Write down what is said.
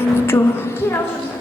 爱你，